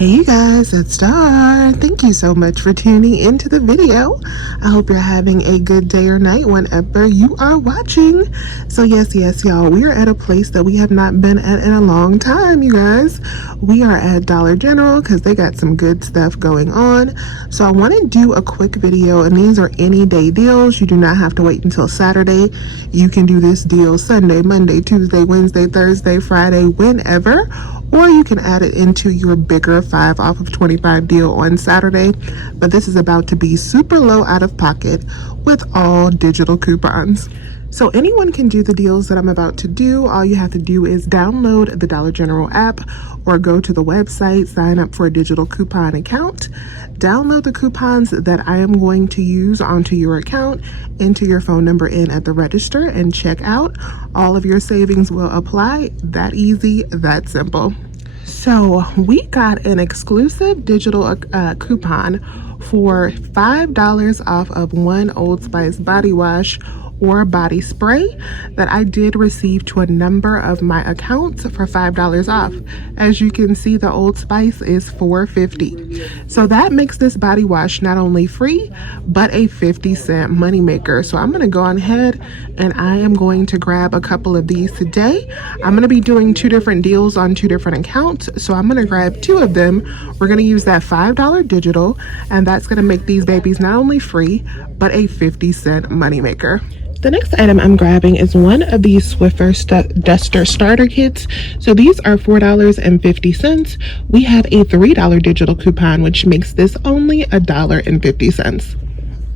Hey you guys, it's Star. Thank you so much for tuning into the video. I hope you're having a good day or night whenever you are watching. So yes, y'all, we are at a place that we have not been at in a long time, you guys. We are at Dollar General because they got some good stuff going on. So I want to do a quick video, and these are any day deals. You do not have to wait until Saturday. You can do this deal Sunday, Monday, Tuesday, Wednesday, Thursday, Friday, whenever. Or you can add it into your bigger 5 off of 25 deal on Saturday. But this is about to be super low out of pocket with all digital coupons. So anyone can do the deals that I'm about to do. All you have to do is download the Dollar General app or go to the website, sign up for a digital coupon account, download the coupons that I am going to use onto your account, enter your phone number in at the register, and check out. All of your savings will apply. That easy, that simple. So we got an exclusive digital coupon for $5 off of one Old Spice body wash or body spray that I did receive to a number of my accounts for $5 off. As you can see, the Old Spice is $4.50. So that makes this body wash not only free, but a 50-cent moneymaker. So I'm gonna go on ahead and I am going to grab a couple of these today. I'm gonna be doing 2 different deals on 2 different accounts. So I'm gonna grab 2 of them. We're gonna use that $5 digital, and that's gonna make these babies not only free, but a 50-cent moneymaker. The next item I'm grabbing is one of these Swiffer Duster starter kits. So these are $4.50. We have a $3 digital coupon, which makes this only $1.50.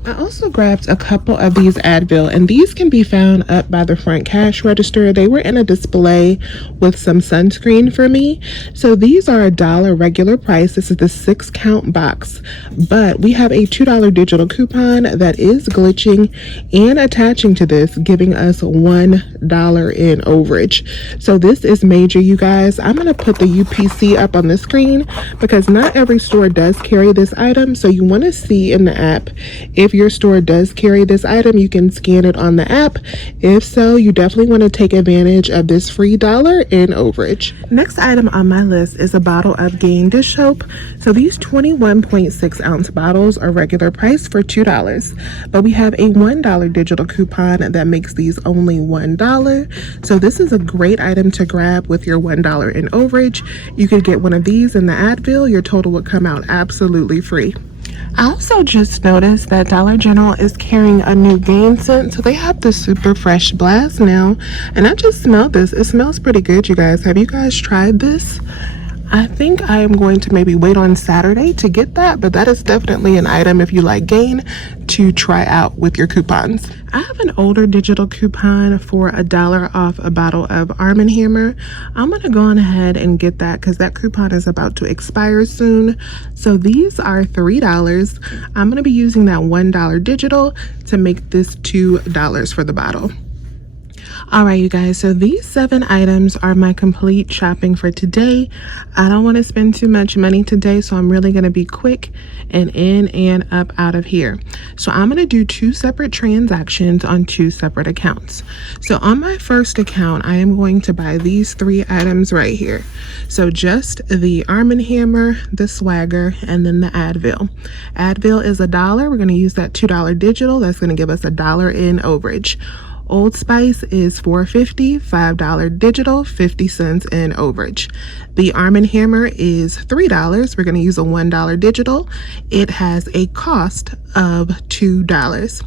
I also grabbed a couple of these Advil, and these can be found up by the front cash register. They were in a display with some sunscreen for me. So these are $1 regular price. This is the 6-count box, but we have a $2 digital coupon that is glitching and attaching to this, giving us $1 in overage. So this is major, you guys. I'm going to put the UPC up on the screen because not every store does carry this item. So you want to see in the app if your store does carry this item. You can scan it on the app. If so, you definitely want to take advantage of this free $1 in overage. Next item on my list is a bottle of Gain dish soap. So these 21.6 ounce bottles are regular price for $2, but we have a $1 digital coupon that makes these only $1. So this is a great item to grab with your $1 in overage. You could get one of these in the Advil. Your total would come out absolutely free. I also just noticed that Dollar General is carrying a new Gain scent. So they have the Super Fresh Blast now, and I just smelled this. It smells pretty good, you guys. Have you guys tried this? I think I am going to maybe wait on Saturday to get that, but that is definitely an item, if you like Gain, to try out with your coupons. I have an older digital coupon for $1 off a bottle of Arm & Hammer. I'm going to go on ahead and get that because that coupon is about to expire soon. So these are $3. I'm going to be using that $1 digital to make this $2 for the bottle. All right, you guys, so these 7 items are my complete shopping for today. I don't want to spend too much money today, so I'm really going to be quick and in and up out of here. So I'm going to do 2 separate transactions on 2 separate accounts. So on my first account, I am going to buy these 3 items right here. So just the Arm & Hammer, the Swagger, and then the Advil. Advil is $1. We're going to use that $2 digital. That's going to give us $1 in overage. Old Spice is $4.50, $5 digital, 50 cents in overage. The Arm & Hammer is $3. We're going to use a $1 digital. It has a cost of $2.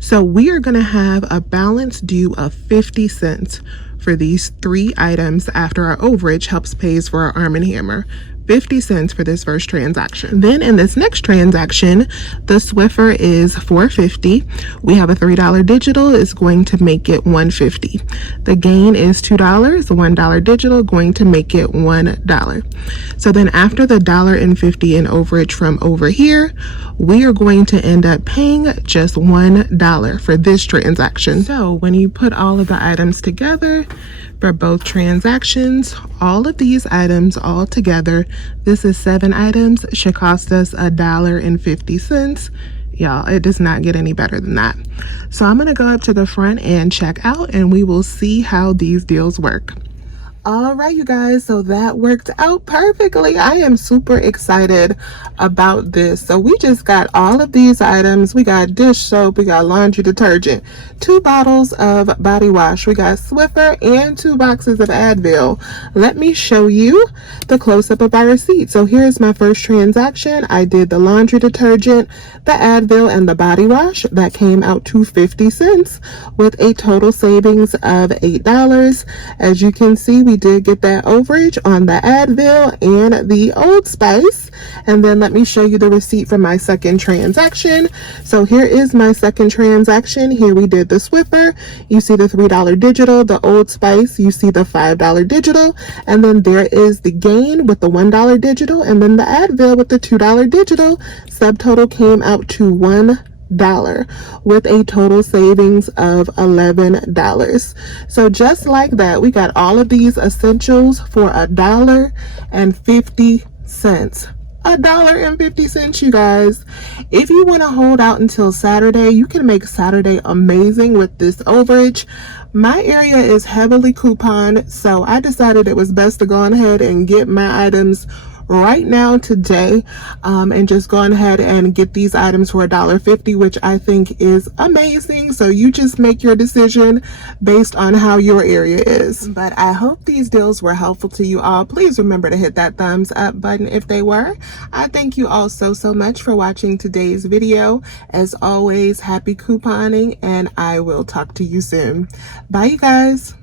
So we are going to have a balance due of 50 cents for these 3 items after our overage helps pays for our Arm & Hammer. 50 cents for this first transaction. Then in this next transaction, the Swiffer is $4.50. We have a $3 digital is going to make it $1.50. The Gain is $2. The $1 digital going to make it $1. So then after the $1.50 in overage from over here, we are going to end up paying just $1 for this transaction. So when you put all of the items together for both transactions, all of these items all together, this is 7 items, should cost us $1.50. Y'all, it does not get any better than that. So I'm gonna go up to the front and check out, and we will see how these deals work. All right, you guys, so that worked out perfectly. I am super excited about this. So we just got all of these items. We got dish soap, we got laundry detergent, 2 bottles of body wash, we got Swiffer, and 2 boxes of Advil. Let me show you the close-up of our receipt. So here's my first transaction. I did the laundry detergent, the Advil, and the body wash. That came out to 50 cents with a total savings of $8. As you can see, we did get that overage on the Advil and the Old Spice. And then let me show you the receipt for my second transaction. So here is my second transaction. Here we did the Swiffer. You see the $3 digital, the Old Spice, you see the $5 digital, and then there is the Gain with the $1 digital, and then the Advil with the $2 digital. Subtotal came out to $1 with a total savings of $11. So just like that, we got all of these essentials for $1.50. $1.50, you guys. If you want to hold out until Saturday, you can make Saturday amazing with this overage. My area is heavily couponed, so I decided it was best to go ahead and get my items right now today, and just go ahead and get these items for $1.50, which I think is amazing. So you just make your decision based on how your area is. But I hope these deals were helpful to you all. Please remember to hit that thumbs up button if they were. I thank you all so much for watching today's video. As always, happy couponing, and I will talk to you soon. Bye, you guys.